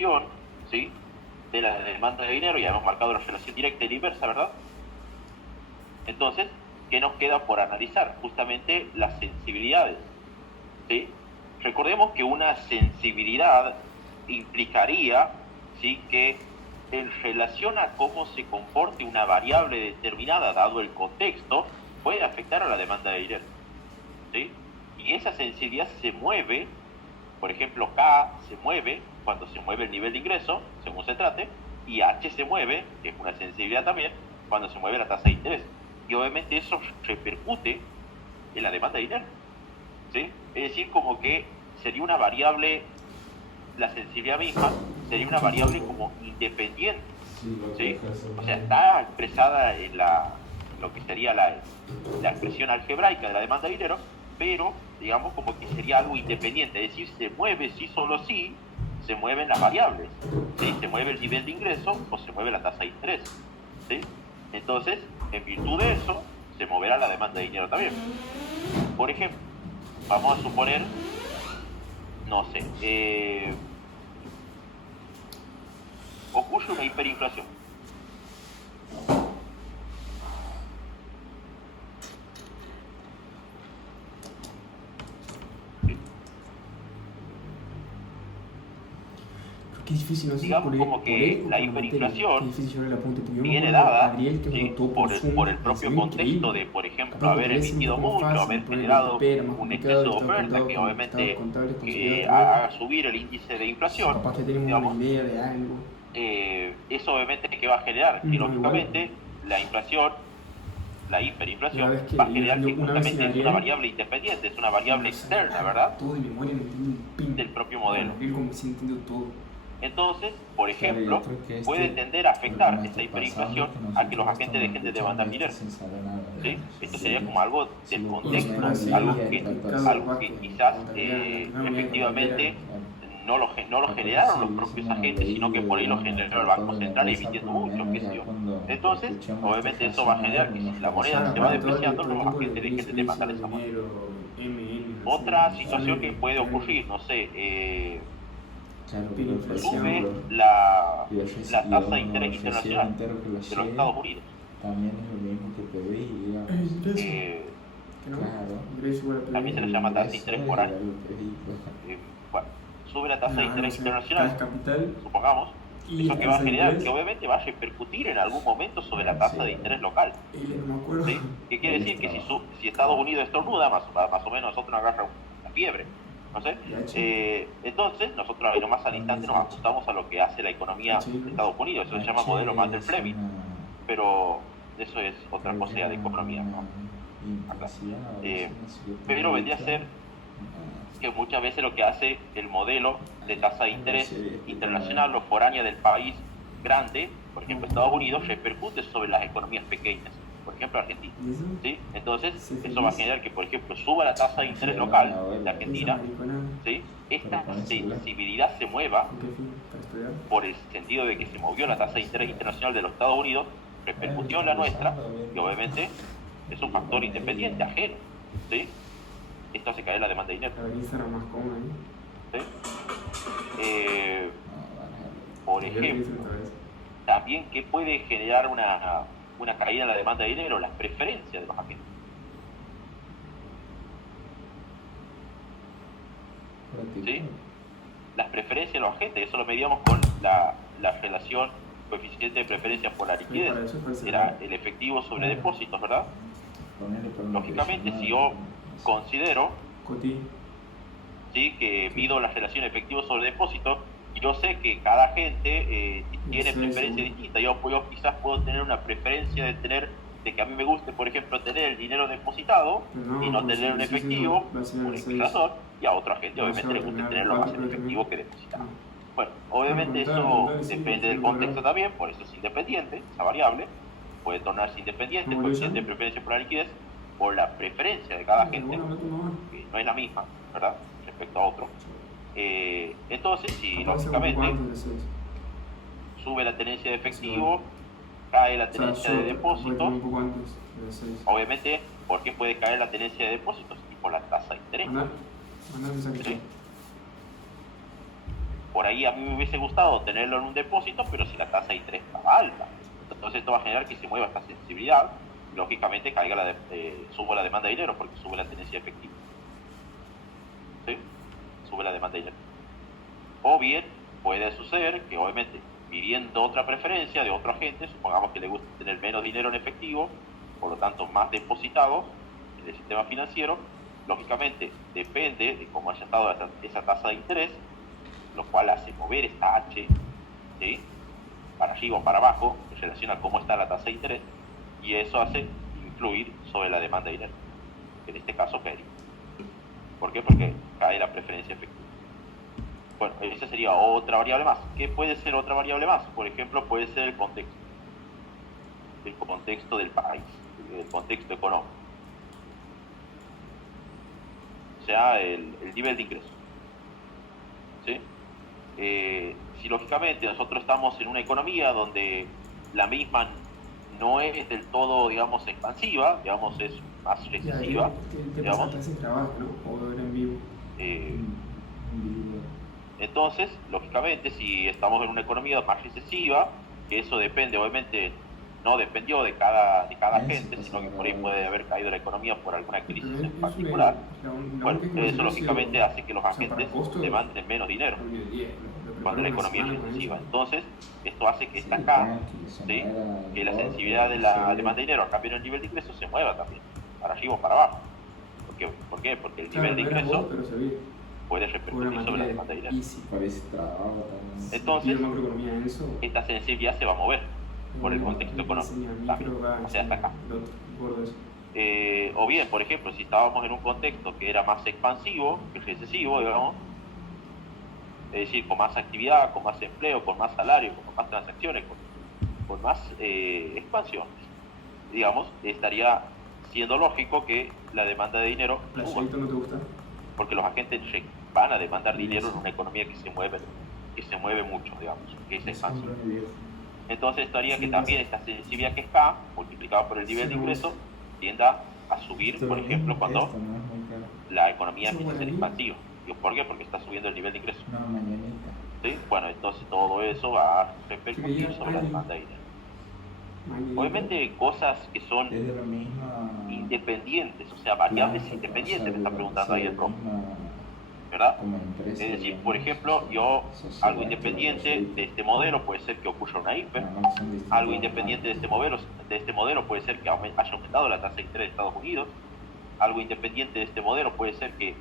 expresión, ¿sí?, de la demanda de dinero. Ya hemos marcado la relación directa y la inversa, ¿verdad? Entonces, ¿qué nos queda por analizar? Justamente las sensibilidades, ¿sí? Recordemos que una sensibilidad implicaría, ¿sí?, que en relación a cómo se comporte una variable determinada, dado el contexto, puede afectar a la demanda de dinero, ¿sí? Y esa sensibilidad se mueve, por ejemplo, K se mueve cuando se mueve el nivel de ingreso, según se trate, y H se mueve, que es una sensibilidad también, cuando se mueve la tasa de interés. Y obviamente eso repercute en la demanda de dinero, ¿sí? Es decir, como que sería una variable, la sensibilidad misma sería una variable como independiente, ¿sí? O sea, está expresada en lo que sería la expresión algebraica de la demanda de dinero, pero digamos como que sería algo independiente, es decir, se mueve sí solo sí, se mueven las variables, ¿sí? Se mueve el nivel de ingreso o se mueve la tasa de interés, ¿sí? Entonces, en virtud de eso, se moverá la demanda de dinero también. Por ejemplo, vamos a suponer, no sé, ocurre una hiperinflación. Qué difícil, no sé Digamos si como que la hiperinflación viene de dada, Gabriel, que ¿sí?, todo por Zoom, el propio contexto de, por ejemplo, capaz haber podría ser un emitido poco más mucho, fácil, haber ponerle que generado espera, más un complicado, exceso de estado oferta contado que con estados obviamente contables considerados otra vez. haga subir el índice de inflación, Capaz que tenemos digamos. una idea de algo. Eso obviamente que va a generar que No, igual. lógicamente la inflación, la hiperinflación, La verdad es va a que generar que una vez sin justamente es una Gabriel, variable independiente, es una variable no sabía externa, ¿verdad?, todo de memoria, no entiendo un pin. del propio modelo. Gabriel como si entiendo todo. Entonces, por Claro, ejemplo, yo creo que puede tender a por lo que afectar nos esta está pasando hiperinflación es que a que nosotros los agentes estamos dejen de escuchando demandar esto dinero, sin saber nada de ¿sí? eso, Esto sería ¿entiendes? como algo Si del vos Eso contexto, para pones seguir ahí más a tratar, algo complicado, que que quizás no venía con efectivamente no lo capaz que generaron si los propios hubiésemos agentes, sino que leído, por ahí lo digamos, generó el Banco tratado de Central analizar emitiendo por lo mucho, qué menos sé ya yo. cuando Entonces, escuchemos este obviamente eso caso va a nuevo, generar que podemos si la moneda revisar, se va aparte todo ¿no? depreciando, el los tiempo agentes venís dejen de demandar diciendo esa moneda. dinero, MN, así, Otra sale situación que puede caer ocurrir, no sé, Claro, pero por hiperinflación. sube ejemplo, la y tasa de uno interés recién internacional entero que lo de los llegue, Estados Unidos. también es lo mismo que pedís, digamos. El ingreso. Eh, ¿Que no? Claro. Ingreso igual a También se le El llama tasa de ingreso interés es por año. igual a lo que pedís, pues. Bueno, sube la tasa de No, interés no sé, internacional, cada capital supongamos, y eso que va a tasa de generar interés. que obviamente va a repercutir en algún momento sobre la Sí, tasa de interés local, No me acuerdo. ¿sí? ¿Qué quiere ahí decir? es Que trabajo. si Estados Unidos estornuda, más o menos nosotros nos agarra una fiebre, no sé. Entonces, nosotros ahí nomás al instante nos ajustamos a lo que hace la economía de Estados Unidos. Eso se llama modelo Mandel-Fleming, pero eso es otra cosa de economía, ¿no? Acá. Pero vendría a ser que muchas veces lo que hace el modelo de tasa de interés internacional o foránea del país grande, por ejemplo Estados Unidos, repercute sobre las economías pequeñas, por ejemplo Argentina, ¿sí? Entonces eso va a generar que, por ejemplo, suba la tasa de interés local de Argentina, ¿sí? Esta sensibilidad se mueva por el sentido de que se movió la tasa de interés internacional de los Estados Unidos, repercutió en la nuestra, y obviamente es un factor independiente, ajeno, ¿sí? Esto hace caer la demanda de dinero. ¿Sí? Por ejemplo, también que puede generar una caída en la demanda de dinero, las preferencias de los agentes. ¿Sí? Las preferencias de los agentes, eso lo medíamos con la relación coeficiente de preferencia por la liquidez, era el efectivo sobre depósitos, ¿verdad? Lógicamente, si yo considero, ¿sí?, que mido la relación efectivo sobre depósito, y yo sé que cada agente tiene preferencias distintas. Yo quizás puedo tener una preferencia de que a mí me guste, por ejemplo, tener el dinero depositado y no tener un efectivo, por X razón, y a otro agente obviamente le gusta tenerlo más en efectivo que depositado. Bueno, obviamente eso depende del contexto también, por eso es independiente, esa variable puede tornarse independiente, el coeficiente de preferencia por la liquidez, por la preferencia de cada agente, que no es la misma, ¿verdad?, respecto a otro. Entonces, si lógicamente sube la tenencia de efectivo, cae la tenencia de depósitos, obviamente, ¿por qué puede caer la tenencia de depósitos? Y por la tasa de interés. ¿Sí? por ahí a mí me hubiese gustado tenerlo en un depósito, pero si la tasa de interés estaba alta. Entonces esto va a generar que se mueva esta sensibilidad, y lógicamente sube la demanda de dinero porque sube la tenencia efectiva. ¿Sí? Sube la demanda de dinero. O bien puede suceder que obviamente pidiendo otra preferencia de otro agente, supongamos que le gusta tener menos dinero en efectivo, por lo tanto más depositados en el sistema financiero, lógicamente depende de cómo haya estado esa tasa de interés, lo cual hace mover esta H, ¿sí?, para arriba o para abajo en relación a cómo está la tasa de interés, y eso hace influir sobre la demanda de dinero, que en este caso caería. ¿Por qué? Porque cae la preferencia efectiva. Bueno, esa sería otra variable más. ¿Qué puede ser otra variable más? Por ejemplo, puede ser el contexto del país, el contexto económico. O sea, el nivel de ingreso. ¿Sí? Si lógicamente nosotros estamos en una economía donde la misma no es del todo, digamos, expansiva, digamos, es más recesiva, digamos, trabajo, ¿no? O era en vivo. Entonces, lógicamente, si estamos en una economía más recesiva, que eso depende, obviamente, no dependió de cada agente, sino que por ahí puede haber caído la economía por alguna crisis en particular. Bueno, eso lógicamente hace que los agentes demanden menos dinero cuando la economía es recesiva. Entonces, esto hace que esta K, ¿sí?, que la sensibilidad de la demanda de dinero a cambio del nivel de ingreso se mueva también, para arriba o para abajo. ¿Por qué? Porque el nivel de ingreso puede repercutir sobre la demanda de dinero. Entonces, esta sensibilidad se va a mover por el contexto económico también, o sea, hasta acá. O bien, por ejemplo, si estábamos en un contexto que era más expansivo que recesivo, digamos, es decir, con más actividad, con más empleo, con más salario, con más transacciones, con más expansión, digamos, estaría siendo lógico que la demanda de dinero suba. ¿No te gusta? Porque los agentes van a demandar dinero en una economía que se mueve mucho, digamos, que es expansiva. Entonces esto haría que también esta sensibilidad que es K, multiplicada por el nivel de ingreso, tienda a subir, por ejemplo, cuando la economía empieza a ser expansiva. ¿Por qué? Porque está subiendo el nivel de ingreso. ¿Sí? Bueno, entonces todo eso va a repercutir sobre la demanda de dinero. Obviamente cosas que son independientes, o sea, variables independientes, me está preguntando ahí el profe, ¿verdad? Es decir, por ejemplo, algo independiente de este modelo puede ser que ocurra una hiper, algo independiente de este modelo puede ser que haya aumentado la tasa de interés de Estados Unidos, algo independiente de este modelo puede ser que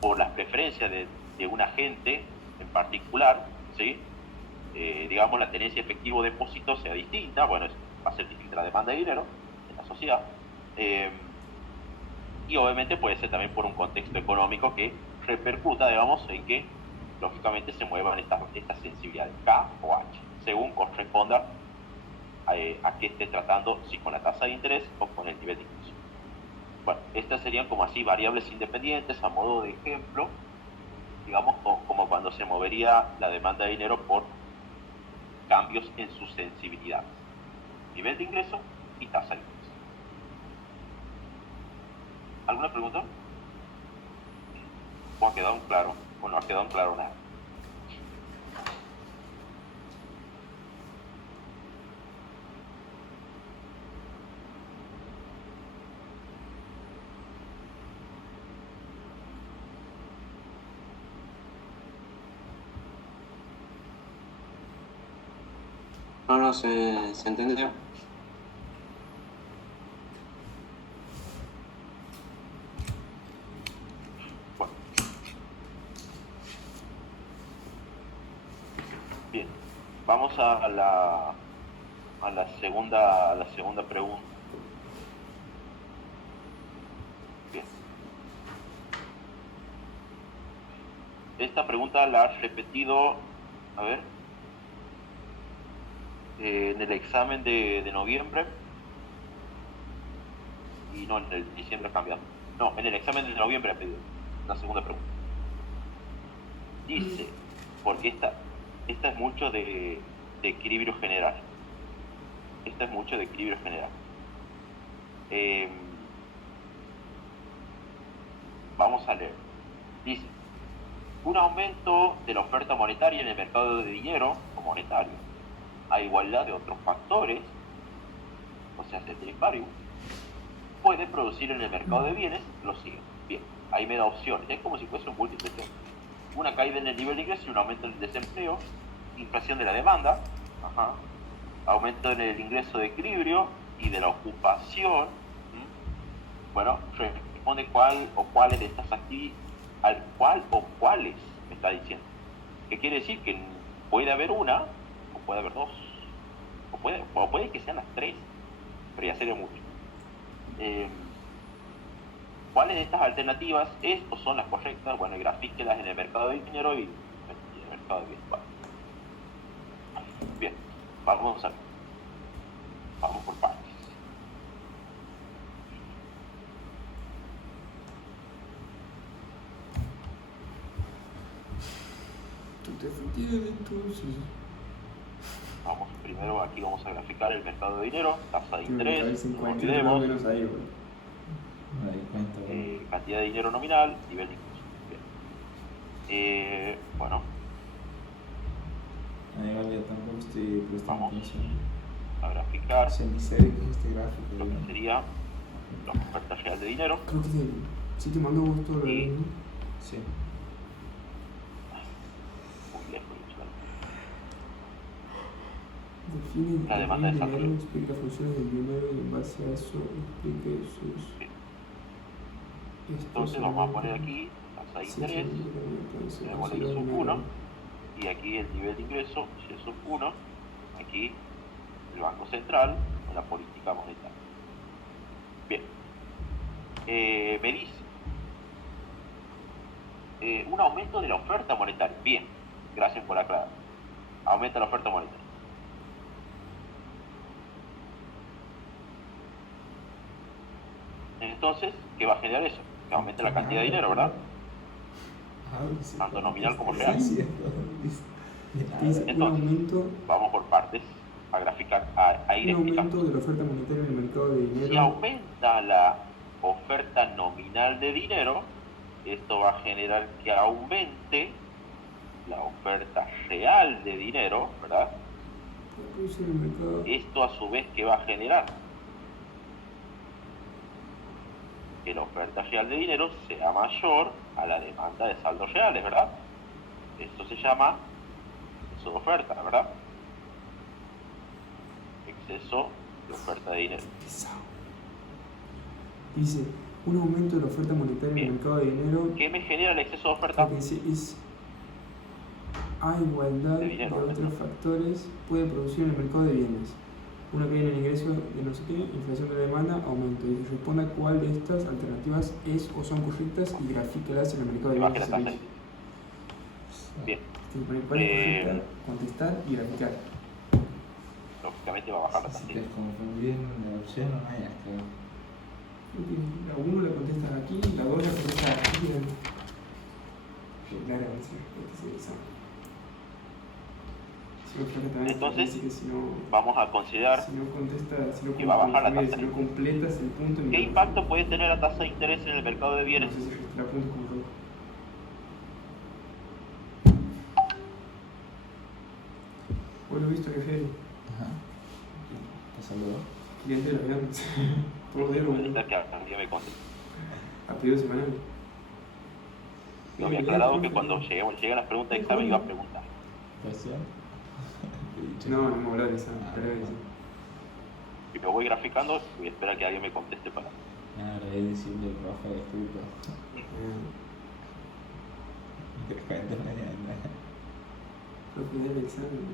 por las preferencias de un agente en particular, ¿sí?, digamos, la tenencia efectivo de depósito sea distinta. Bueno, va a ser distinta la demanda de dinero en la sociedad, y obviamente puede ser también por un contexto económico que repercuta, digamos, en que lógicamente se muevan estas sensibilidades K o H, según corresponda a qué esté tratando, si con la tasa de interés o con el nivel de ingreso. Bueno, estas serían como así variables independientes a modo de ejemplo, digamos, como cuando se movería la demanda de dinero por cambios en sus sensibilidades, nivel de ingreso y tasa de ingreso. ¿Alguna pregunta? ¿O ha quedado claro? ¿O no ha quedado claro nada? No, se entendió. Bueno. Bien. Vamos a la segunda pregunta. Bien. Esta pregunta la has repetido, a ver, en el examen de noviembre, y no, en el diciembre ha cambiado. No, en el examen de noviembre ha pedido la segunda pregunta. Dice, porque esta es mucho de equilibrio general. Esta es mucho de equilibrio general. Vamos a leer. Dice, un aumento de la oferta monetaria en el mercado de dinero o monetario, a igualdad de otros factores, o sea, ceteris paribus, puede producir en el mercado de bienes lo siguiente. Bien, ahí me da opciones, es como si fuese un múltiple choice. Una caída en el nivel de ingreso y un aumento en el desempleo, inflación de la demanda, aumento en el ingreso de equilibrio y de la ocupación. Bueno, responde cuál o cuáles de estas actividades, al cual o cuáles me está diciendo. ¿Qué quiere decir? Que puede haber una, o puede haber dos, o puede que sean las tres, pero ya sería mucho. ¿Cuáles de estas alternativas es o son las correctas? Bueno, grafíquelas en el mercado de dinero y en el mercado de bienes. Bien, vamos a ver. Vamos por partes. Vamos, primero aquí vamos a graficar el mercado de dinero, tasa de interés, no olvidemos, cantidad de dinero nominal, nivel de ingreso. Bien. Bueno, Yo tampoco estoy prestando vamos atención. a graficar Se ni sé de qué es este gráfico. lo que sería la oferta real de dinero. Creo que es el sitio más me gustó, Y- ¿no? Sí. Muy lejos, ¿vale? Define La el demanda de dinero, desarrollo. explica funciones del dinero y en base a eso explique sus... Sí. Entonces vamos a poner aquí tasa de interés, tenemos el sub 1, y aquí el nivel de ingreso, si es sub 1, aquí el Banco Central en la política monetaria. Bien, me dice un aumento de la oferta monetaria. Bien, gracias por aclarar. Aumenta la oferta monetaria. Entonces, ¿qué va a generar eso? Que aumente la cantidad de dinero, ¿verdad? Tanto nominal como real. Dice un Entonces, aumento, vamos por partes a graficar, a ir un explicando. aumento de la oferta monetaria en el mercado de dinero. Si aumenta la oferta nominal de dinero, esto va a generar que aumente la oferta real de dinero, ¿verdad? Puede producir en el mercado. Esto a su vez, ¿qué va a generar? Que la oferta real de dinero sea mayor a la demanda de saldos reales, ¿verdad? Esto se llama exceso de oferta, ¿verdad? Exceso de oferta de dinero. Pesado. Dice, un aumento de la oferta monetaria en Bien. el mercado de dinero. ¿Qué me genera el exceso de oferta? Lo que dice es, a igualdad De de dinero, otros ¿no? factores, puede producir en el mercado de bienes. Una caída en el ingreso de no sé qué, inflación de la demanda, aumento. Y responda cuál de estas alternativas es o son correctas y grafíquelas en el mercado de Que baje bienes y la tasa de servicios. interés. Bien, Tiene que poner cuál es correcta, contestar y graficar. lógicamente va a bajar la tasa Si de te interés. confundí en la opción, no hayas que... La 1 la contestas aquí, la 2 la contestas aquí. Claro, sí, este es el examen. Si no, creo que también Entonces, dice que si no, vamos a considerar si no contestas, si no, que va a bajar la concluyes, tasa si de no completas el punto, ¿qué impacto puede tener la tasa de interés en el mercado de bienes? No sé si registrar puntos como rojo. Bueno, visto que Fede, Ajá. ¿Te saludó? cliente de la vida, por los dedos, Puede ser que algún día me conteste. a pedido semanal. Yo había aclarado que cuando lleguen las preguntas de examen iba a preguntar. ¿Cuestión? No, no me hablar de examen, Ah, pero no. Y me voy graficando y voy a esperar que alguien me conteste para. Nada, es decirle, profe, disculpa. Te cuento mañana. Profe del examen.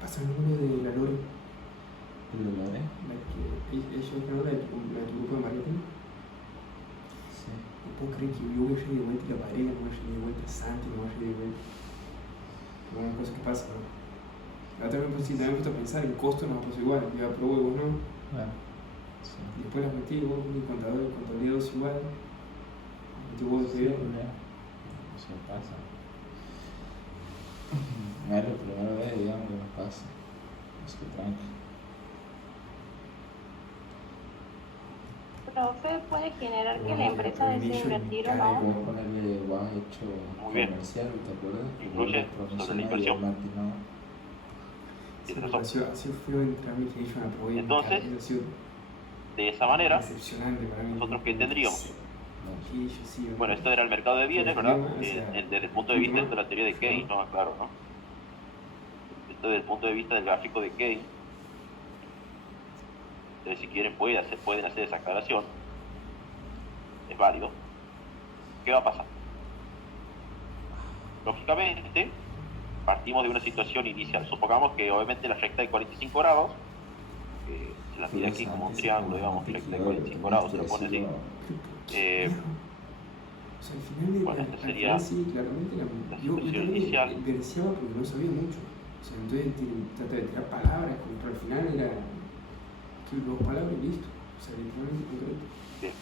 Pasa el número de la Lore, ¿El dolor, la que ellos no la de tu grupo de marketing. Sí. No puedo creer que yo vaya de vuelta y la pared, no vaya de vuelta Santi, no vaya de vuelta. Pero una cosa que pasa, ¿no? La otra vez pues, sí, también me he puesto a pensar, el costo nos pasó igual, yo aprobé vos no. Bueno, sí. Y después las metí, vos, mi contador, el contador igual. Metí vos de Sí, bien. ya. Eso pasa. No es la primera vez, digamos, que nos pasa. Es que tranqui. profe, puede generar que la empresa desee invertir o no. Puedes ponerle vas hecho Muy bien. comercial, ¿te acuerdas? Incluye sobre la inversión. Sí, Tienes me razón. pareció así feo entrar mi Foundation a Pro y Entonces, ha sido De esa manera, decepcionante para mí. ¿nosotros qué tendríamos? Sí, yo sí, Bueno, esto era el mercado de bienes, ¿verdad? Desde el punto de vista ¿no? de la teoría de Keynes, ¿no? Claro, ¿no? Esto desde el punto de vista del gráfico de Keynes. Entonces, si quieren, pueden hacer esa aclaración. Es válido. ¿Qué va a pasar? Lógicamente, partimos de una situación inicial. Supongamos que obviamente la recta de 45 grados, que se la mide aquí como un triángulo, digamos, recta de 45 grados, se lo pone así. O sea, al final, Bueno, esta sería al final sí, claramente la yo situación también inicial. verseaba porque no sabía mucho. O sea, entonces trata de tirar palabras, pero al final era que dos palabras y listo. O sea, literalmente concreto. Bien.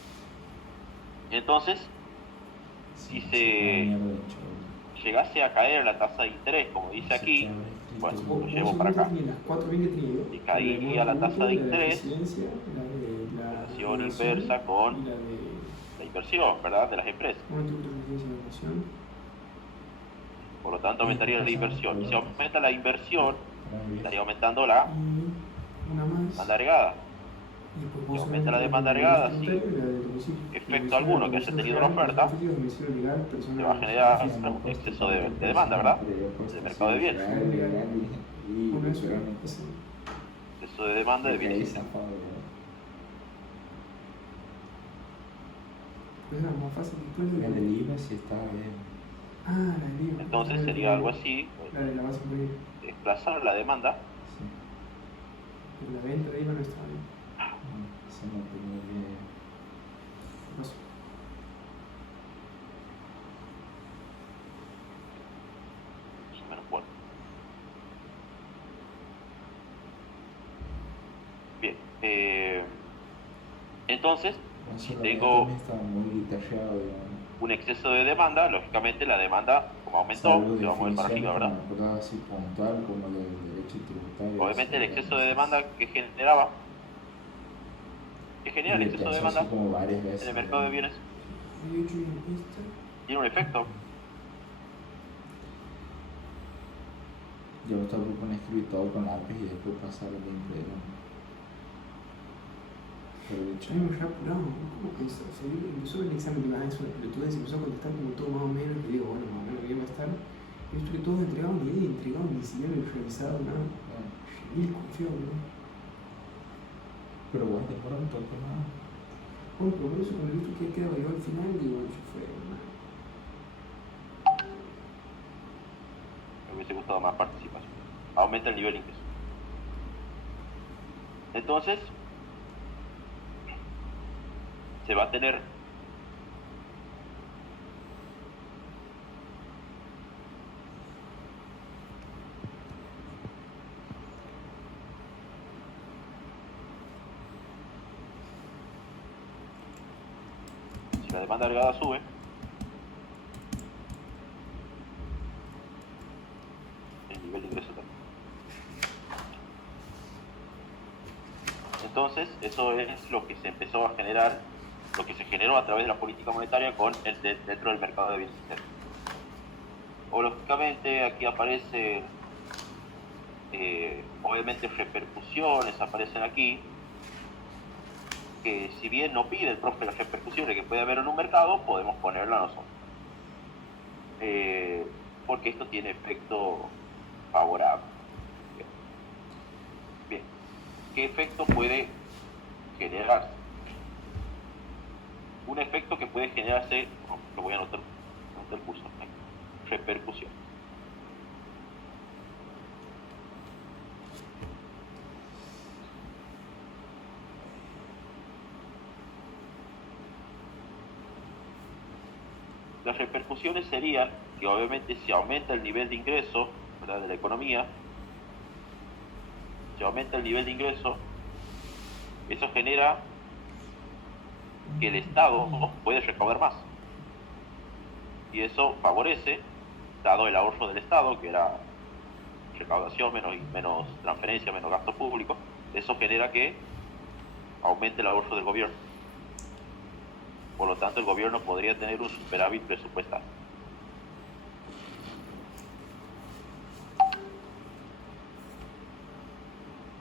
Entonces, si se llegase a caer la tasa de interés, como dice aquí, bueno, lo llevo para acá. Las cuatro bien que tenía yo. Si caería la tasa de interés, la relación inversa con y la de la inversión, ¿verdad? De las empresas. Por lo tanto, aumentaría la inversión. Y si aumenta la inversión, estaría aumentando la una más. demanda agregada. Y Si aumenta la demanda agregada, sin efecto alguno que haya tenido la oferta, se va a generar un exceso de demanda, ¿verdad? Del mercado de bienes. Exceso de demanda de bienes. Pues era más fácil después La del IVA sí estaba bien. Ah, la del IVA. Entonces sería algo así, La de la base imponible. desplazar la demanda. Sí. Pero la venta de IVA no estaba bien. Eso no tenía que... ¿Qué pasó? Menos bueno. Bien. Entonces, si tengo Estaba muy guitarreado, digamos. un exceso de demanda, lógicamente la demanda, como aumentó, se va a mover para arriba, ¿verdad? Así puntual como el derecho tributario. Obviamente el exceso de demanda que generaba, que genera el exceso de demanda como varias veces, en el mercado de bienes, Había hecho una encuesta. tiene un efecto. Yo estaba proponiendo escribir todo con lápiz y después pasar el impresión. Pero de hecho, Yo me había apurado, ¿cómo pensó? O sea, yo empezó el examen de la eso, pero tú empezó a contestar como todo más o menos, y digo, bueno, más o menos bien va a estar. Yo estoy todo entregado, ni siquiera lo he revisado, nada. Mil confiado, ¿no? pero bueno, demora un poco más. Bueno, pero por eso cuando he visto que quedaba yo al final, digo, bueno, yo fue, ¿no? Me hubiese gustado más participación. Aumenta el nivel de ingreso. Entonces, se va a tener si la demanda agregada sube, el nivel de ingreso también. Entonces, eso es lo que se empezó a generar, lo que se generó a través de la política monetaria dentro del mercado de bienes internos. O lógicamente aquí aparece, obviamente repercusiones aparecen aquí, que si bien no pide el profe las repercusiones que puede haber en un mercado, podemos ponerlo a nosotros. Porque esto tiene efecto favorable. Bien. ¿Qué efecto puede generarse? Un efecto que puede generarse, lo voy a anotar el curso, repercusión. Las repercusiones serían que obviamente si aumenta el nivel de ingreso, ¿verdad?, de la economía, si aumenta el nivel de ingreso, eso genera que el Estado puede recaudar más. Y eso favorece, dado el ahorro del Estado, que era recaudación menos transferencia, menos gasto público, eso genera que aumente el ahorro del gobierno. por lo tanto el gobierno podría tener un superávit presupuestal.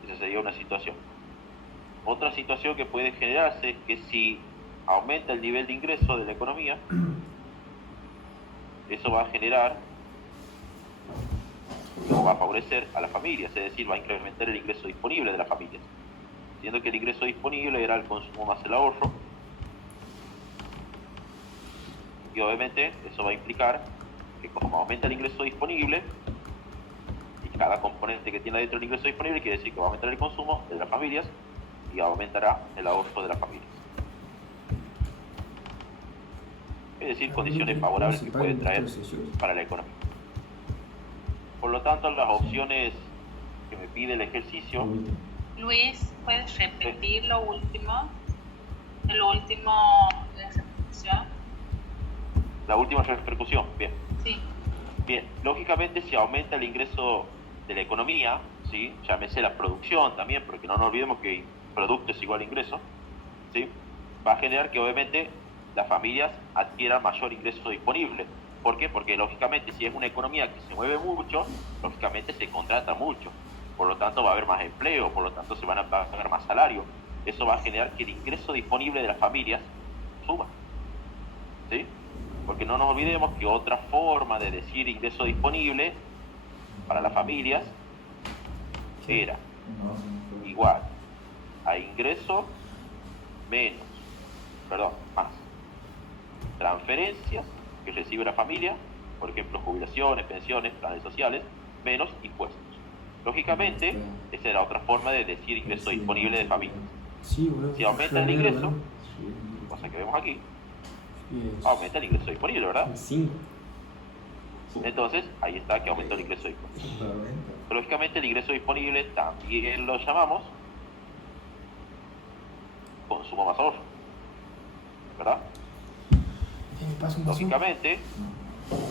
Esa sería una situación. Otra situación que puede generarse es que si aumenta el nivel de ingreso de la economía, eso va a generar o va a favorecer a las familias, es decir, va a incrementar el ingreso disponible de las familias, siendo que el ingreso disponible era el consumo más el ahorro, y obviamente eso va a implicar que como aumenta el ingreso disponible, y cada componente que tiene dentro del ingreso disponible quiere decir que va a aumentar el consumo de las familias y aumentará el ahorro de las familias. Es decir, condiciones favorables que pueden traer para la economía. Por lo tanto, las opciones que me pide el ejercicio... Luis, ¿puedes repetir lo último? De esa función. La última repercusión, bien. Sí. Bien, lógicamente si aumenta el ingreso de la economía, ¿sí? Llámese la producción también, porque no nos olvidemos que producto es igual a ingreso, ¿sí? Va a generar que obviamente las familias adquieran mayor ingreso disponible. ¿Por qué? Porque lógicamente si es una economía que se mueve mucho, lógicamente se contrata mucho, por lo tanto va a haber más empleo, por lo tanto se van a pagar más salario. Eso va a generar que el ingreso disponible de las familias suba, ¿sí? Porque no nos olvidemos que otra forma de decir ingreso disponible para las familias era igual a ingreso más transferencias que recibe la familia, por ejemplo jubilaciones, pensiones, planes sociales, menos impuestos. Lógicamente, esa era otra forma de decir ingreso disponible de familias. Sí, bueno, si aumenta el ingreso, cosa que vemos aquí, aumenta el ingreso disponible, ¿verdad? 5. Entonces, ahí está que aumentó el ingreso disponible. Lógicamente, el ingreso disponible también lo llamamos consumo más ahorro, ¿verdad? Lógicamente,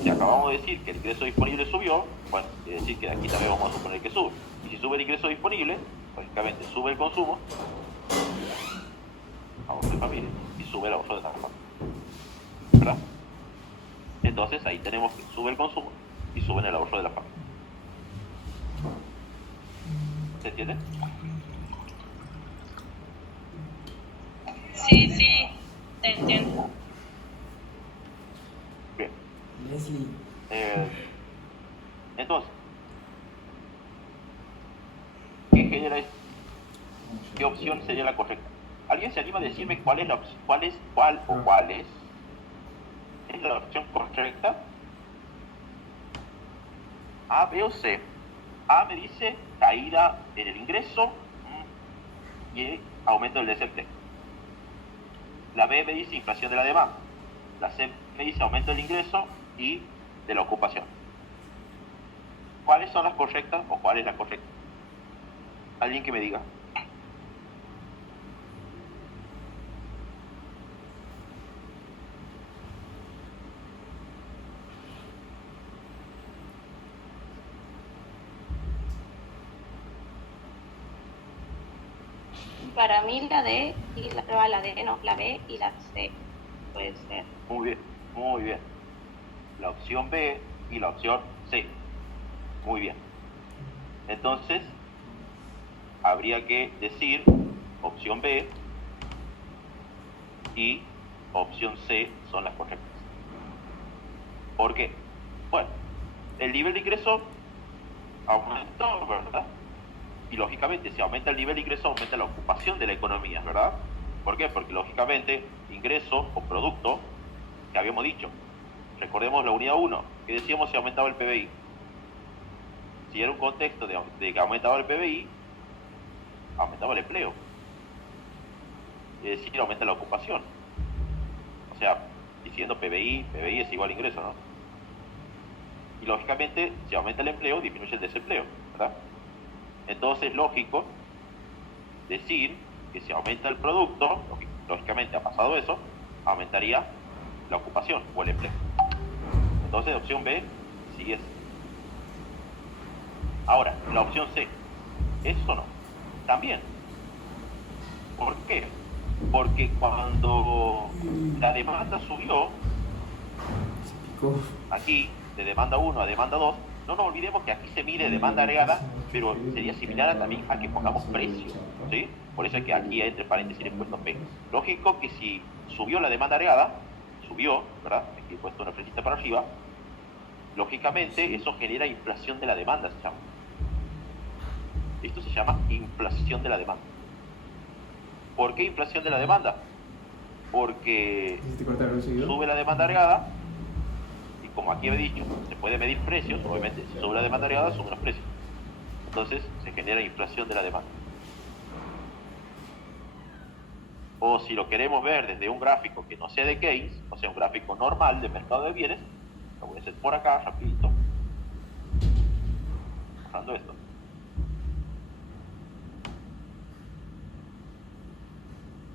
si acabamos de decir que el ingreso disponible subió, bueno, quiere decir que de aquí también vamos a suponer que sube. Y si sube el ingreso disponible, lógicamente sube el consumo, ahorro de familia, y sube el ahorro de la familia, ¿verdad? Entonces ahí tenemos que sube el consumo y sube el ahorro de la familia. ¿Se entiende? Sí, te entiendo. Bien. Leslie. Entonces, ¿qué genera esto? ¿Qué opción sería la correcta? ¿Alguien se anima a decirme cuál es la opción, cuál es la opción correcta? A, B o C. A me dice caída en el ingreso y aumento del desempleo. La B me dice inflación de la demanda. La C me dice aumento del ingreso y de la ocupación. ¿Cuáles son las correctas o cuál es la correcta? ¿Alguien que me diga? Para mí la D y la B y la C puede ser. Muy bien. La opción B y la opción C. Muy bien. Entonces, habría que decir opción B y opción C son las correctas. ¿Por qué? Bueno, el nivel de ingreso aumentó, ¿verdad? Y lógicamente, si aumenta el nivel de ingreso, aumenta la ocupación de la economía, ¿verdad? ¿Por qué? Porque lógicamente, ingreso o producto, que habíamos dicho, recordemos la unidad 1, que decíamos si aumentaba el PBI. Si era un contexto de que aumentaba el PBI, aumentaba el empleo. Es decir, aumenta la ocupación. O sea, diciendo PBI es igual a ingreso, ¿no? Y lógicamente, si aumenta el empleo, disminuye el desempleo, ¿verdad? Entonces es lógico decir que si aumenta el producto, lógicamente ha pasado eso, aumentaría la ocupación o el empleo. Entonces opción B sí es. Ahora, la opción C, ¿eso no? También. ¿Por qué? Porque cuando la demanda subió Se picó. aquí, de demanda 1 a demanda 2. No nos olvidemos que aquí se mide demanda agregada, pero sería similar también a que pongamos precio, ¿sí? Por eso es que aquí entre paréntesis he puesto P. Lógico que si subió la demanda agregada, subió, ¿verdad? Aquí he puesto una flechita para arriba. Lógicamente eso genera inflación de la demanda, se llama. Esto se llama inflación de la demanda. ¿Por qué inflación de la demanda? Porque ¿Te cortaron el seguidor? sube la demanda agregada y como aquí he dicho, se puede medir precios, obviamente si sube la demanda agregada, suben los precios. Entonces se genera inflación de la demanda. O si lo queremos ver desde un gráfico que no sea de Keynes, o sea un gráfico normal de mercado de bienes, lo voy a hacer por acá rapidito, borrando esto.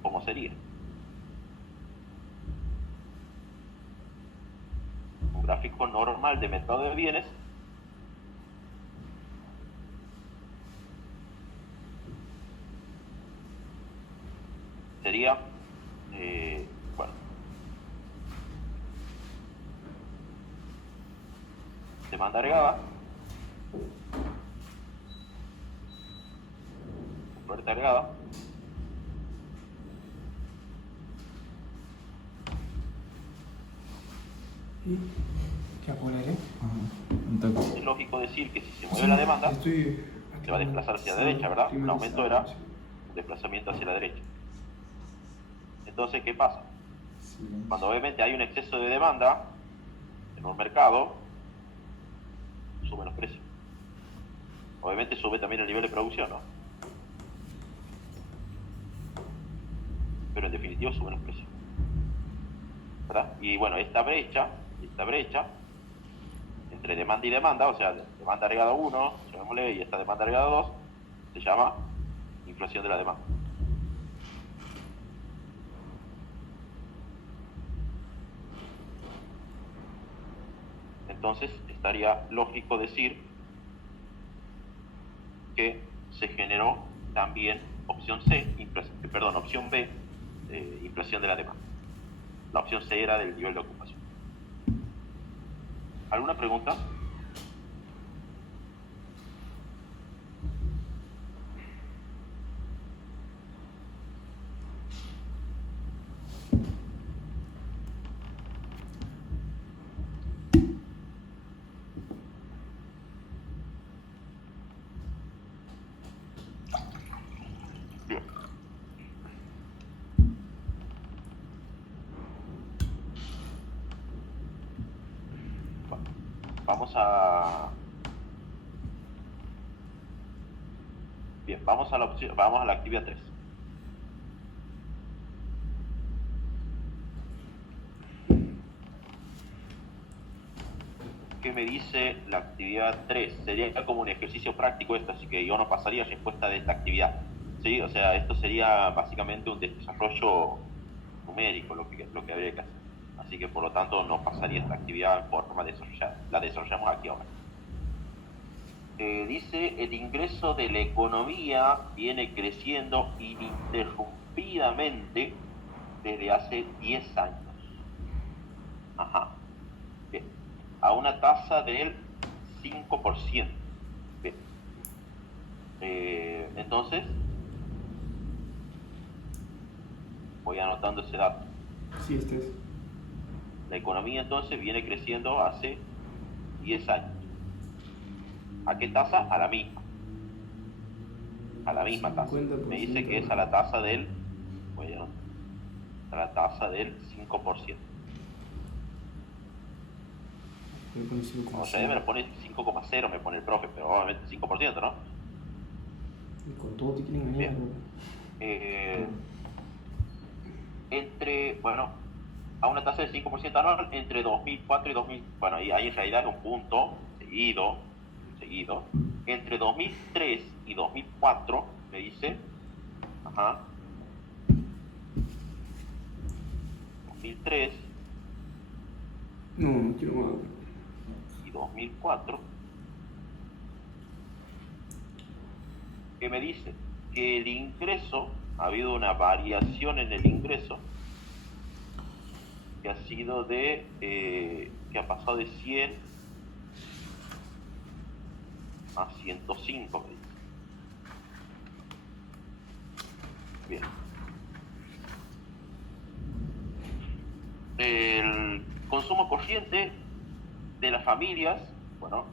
¿Cómo sería? Un gráfico normal de mercado de bienes sería, bueno, demanda agregada, oferta agregada, ¿Y qué va a poner, Entonces, es lógico decir que si se mueve la demanda, Estoy se va a desplazar hacia la derecha, ¿verdad? Un aumento era un desplazamiento hacia la derecha. Entonces, ¿qué pasa? Cuando obviamente hay un exceso de demanda en un mercado, suben los precios. Obviamente sube también el nivel de producción, ¿no? Pero en definitiva suben los precios, ¿verdad? Y bueno, esta brecha entre demanda y demanda, o sea, demanda agregada 1, llamémosle, y esta demanda agregada 2, se llama inflación de la demanda. Entonces estaría lógico decir que se generó también opción opción B, inflación de la demanda. La opción C era del nivel de ocupación. ¿Alguna pregunta? Bien. Vamos a... Bien, vamos a la actividad 3. ¿Qué me dice la actividad 3? Sería como un ejercicio práctico esto, así que yo no pasaría respuesta de esta actividad. ¿Sí? O sea, esto sería básicamente un desarrollo numérico lo que habría que hacer. Así que por lo tanto no pasaría esta actividad en forma de desarrollar. La desarrollamos aquí ahora. Dice, el ingreso de la economía viene creciendo ininterrumpidamente desde hace 10 años. Ajá. Bien. A una tasa del 5%. Bien. Entonces, voy anotando ese dato. Sí, este es. La economía entonces viene creciendo hace 10 años. ¿A qué tasa? A la misma. A la misma tasa. Me dice que es a la tasa del... Bueno, a la tasa del 5%. O sea, me lo pone 5,0, me pone el profe, pero obviamente 5%, ¿no? Y con todo te quieren engañar. Bueno, a una tasa del 5% anual entre 2004 y 2000, bueno, y ahí en realidad es un punto seguido, entre 2003 y 2004, me dice, 2003 No quiero más. y 2004, que me dice que el ingreso, ha habido una variación en el ingreso que ha sido de, que ha pasado de 100 a 105, me dice. Bien. El consumo corriente de las familias, bueno,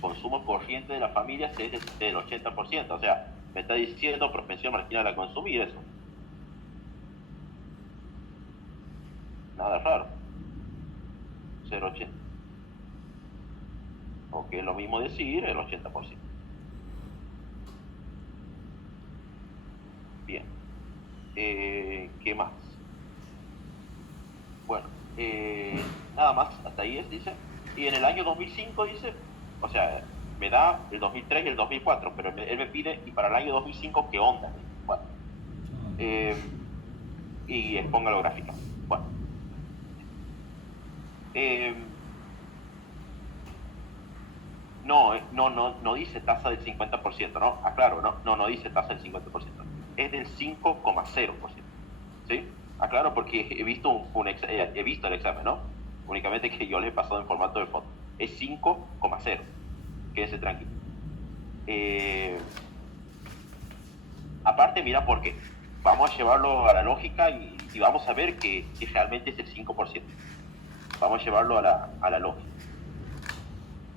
consumo corriente de las familias es del 80%, o sea, me está diciendo propensión marginal a consumir eso. Nada raro. 0,80. O que es lo mismo decir el 80%. Bien. ¿Qué más? Bueno, nada más, hasta ahí dice. Y en el año 2005 dice, o sea, me da el 2003 y el 2004, pero él me pide, y para el año 2005, ¿qué onda? Bueno, y expóngalo gráficamente. Bueno, no dice tasa del 50%, ¿no? Aclaro, no dice tasa del 50%, es del 5,0%, ¿sí? Aclaro porque he visto el examen, ¿no? Únicamente que yo le he pasado en formato de foto. Es 5,0. Quédese tranquilo. Aparte, mira, porque vamos a llevarlo a la lógica y vamos a ver que realmente es el 5%. Vamos a llevarlo a la lógica.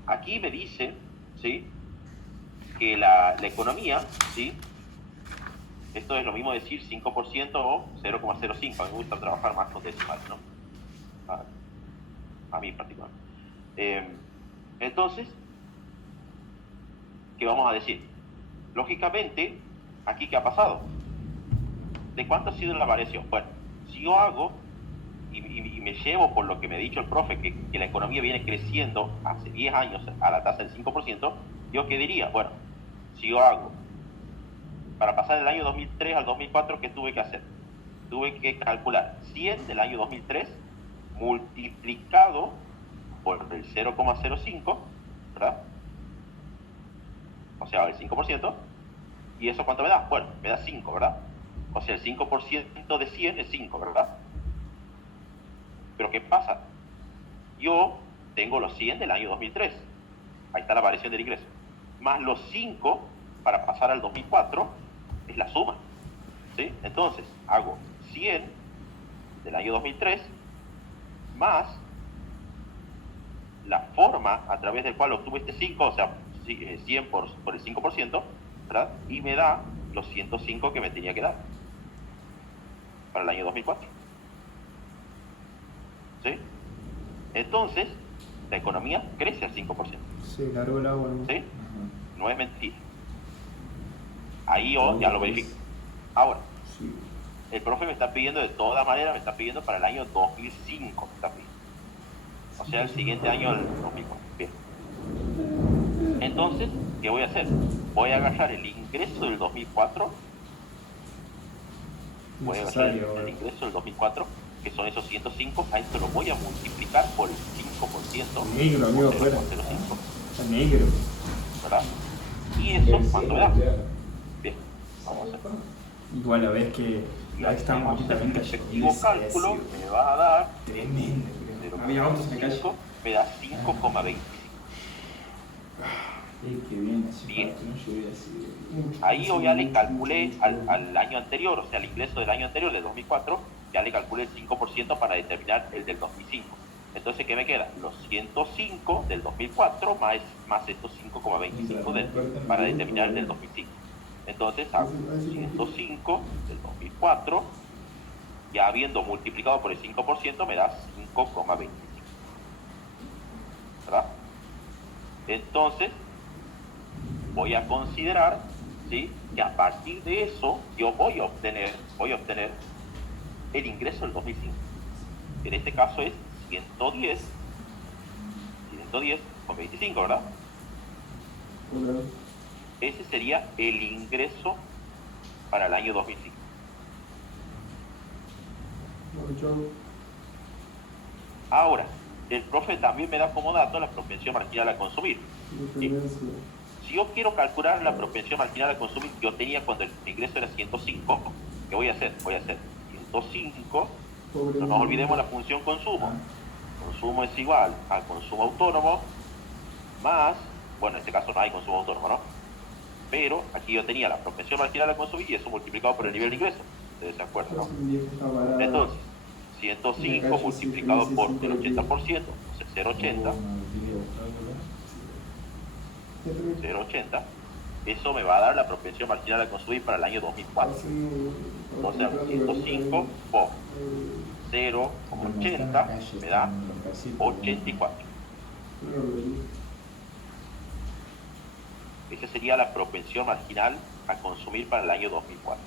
Aquí me dice, ¿sí?, que la economía, ¿sí?, esto es lo mismo decir 5% o 0,05. A mí me gusta trabajar más con decimales, ¿no? A mí particularmente. Entonces, ¿qué vamos a decir? Lógicamente, ¿aquí qué ha pasado? ¿De cuánto ha sido la variación? Bueno, si yo hago y me llevo por lo que me ha dicho el profe, que la economía viene creciendo hace 10 años a la tasa del 5%, ¿yo qué diría? Bueno, si yo hago, para pasar del año 2003 al 2004, ¿qué tuve que hacer? Tuve que calcular 100 del año 2003 multiplicado por el 0,05, ¿verdad? O sea, el 5%. ¿Y eso cuánto me da? Bueno, me da 5, ¿verdad? O sea, el 5% de 100 es 5, ¿verdad? Pero ¿qué pasa? Yo tengo los 100 del año 2003. Ahí está la variación del ingreso. Más los 5 para pasar al 2004 es la suma, ¿sí? Entonces, hago 100 del año 2003 más la forma a través del cual obtuve este 5, o sea, 100 por el 5%, ¿verdad? Y me da los 105 que me tenía que dar para el año 2004. ¿Sí? Entonces, la economía crece al 5%. Se largó el agua, ¿no? ¿Sí? No es mentira. Ahí yo ya lo verifico. Ahora, Sí. el profe me está pidiendo de todas maneras, me está pidiendo para el año 2005, me está pidiendo. O sea, el siguiente año, el 2004. Bien. Entonces, ¿qué voy a hacer? Voy a agarrar el ingreso del 2004. Voy a agarrar el ingreso del 2004, que son esos 105. A esto lo voy a multiplicar por el 5%. Negro, amigo, afuera. 0,05. Está negro. ¿Verdad? Y eso, ¿cuánto me da? Bien, vamos a hacer. Igual la vez que ahí estamos completamente el efectivo cálculo me va a dar tremendo. Había autos en la calle. 5, me da 5,25. Qué bien, así Bien. para que no llueve así. Ahí yo ya le calculé al año anterior, o sea, al ingreso del año anterior, del 2004, ya le calculé el 5% para determinar el del 2005. Entonces, ¿qué me queda? Los 105 del 2004 más estos 5,25 para determinar el del 2005. Entonces, hago 105 del 2004, ya habiendo multiplicado por el 5%, me da 5,25. ¿Verdad? Entonces, voy a considerar, ¿sí?, que a partir de eso yo voy a obtener el ingreso del 2005. En este caso es 110,25, ¿verdad? Ese sería el ingreso para el año 2005. Ahora, el profe también me da como dato la propensión marginal a consumir. ¿Sí? Si yo quiero calcular la propensión marginal a consumir que yo tenía cuando el ingreso era 105, ¿qué voy a hacer? Voy a hacer 105 Pobre No nos niño. olvidemos la función consumo. Ah, Consumo es igual a consumo autónomo más, bueno, en este caso no hay consumo autónomo, ¿no? Pero aquí yo tenía la propensión marginal a consumir y eso multiplicado por el nivel de ingreso. ¿Ustedes se acuerdan, no? Entonces, un viejo está parado. Entonces, En la 105 calle, multiplicado sí, por felices, el sin 80%, entonces 0,80, no, tiene otra, ¿verdad? 0,80, eso me va a dar la propensión marginal a consumir para el año 2004. Entonces, 105 por 0,80 me da 84. Esa sería la propensión marginal a consumir para el año 2004.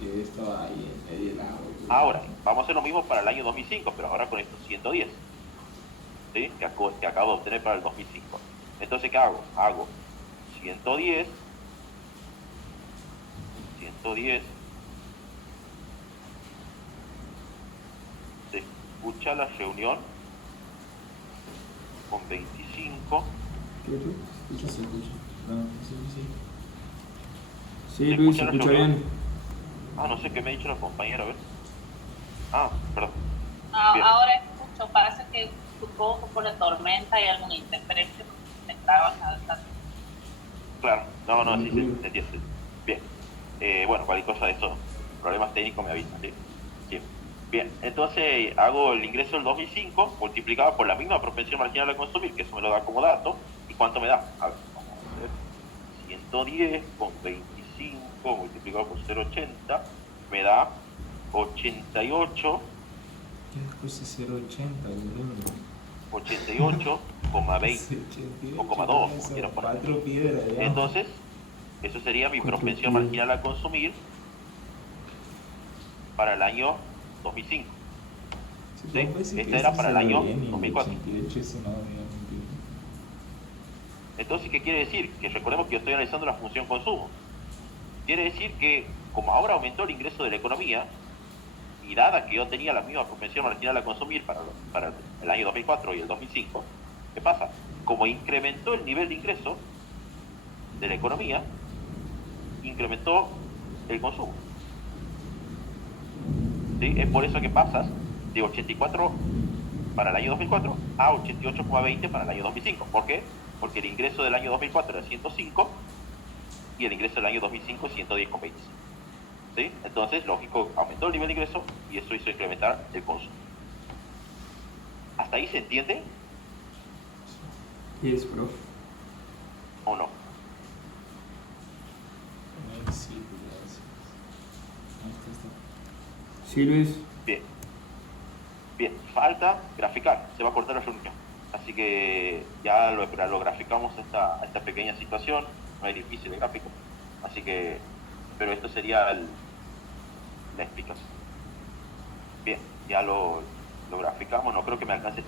Y estaba ahí en medio del agua. Ahora, vamos a hacer lo mismo para el año 2005, pero ahora con estos 110, ¿sí? que acabo de obtener para el 2005. Entonces, ¿qué hago? Hago 110, se escucha la reunión con 25. Escucha, se escucha. No, sí, sí. Sí, ¿Se Luis, se escucha la escucha reunión? bien. Ah, no sé qué me ha dicho la compañera, a ver. Ah, perdón. Bien. Ahora escucho, parece que supongo que por la tormenta hay alguna interferencia porque me traban al Claro, no, sí, se entiende. Bien. Bueno, cualquier cosa de estos problemas técnicos me avisan, ¿sí? Sí. Bien, entonces hago el ingreso del 2005 multiplicado por la misma propensión marginal a consumir, que eso me lo da como dato. ¿Y cuánto me da? A ver, vamos a ver. 110 con 25 multiplicado por 0,80 me da 88, ¿Qué cosa 080, boludo? 88,20 o 2, como quieran poner. 4 piedras, ya. Entonces, eso sería mi propensión marginal a consumir para el año 2005. ¿Sí? Esta era para el año 2004. Entonces, ¿qué quiere decir? Que recordemos que yo estoy analizando la función consumo. Quiere decir que, como ahora aumentó el ingreso de la economía, y dada que yo tenía la misma propensión marginal a consumir para el año 2004 y el 2005, ¿qué pasa? Como incrementó el nivel de ingreso de la economía, incrementó el consumo. ¿Sí? Es por eso que pasas de 84 para el año 2004 a 88,20 para el año 2005. ¿Por qué? Porque el ingreso del año 2004 era 105 y el ingreso del año 2005 es 110,25. ¿Sí? Entonces, lógico, aumentó el nivel de ingreso y eso hizo incrementar el consumo. ¿Hasta ahí se entiende Yes, bro. o no? Sí, Luis. Bien. Bien, falta graficar, se va a cortar la reunión. Así que ya lo graficamos esta pequeña situación, no es difícil el gráfico. Así que, pero esto sería la explicación. Bien, ya lo graficamos, no creo que me alcance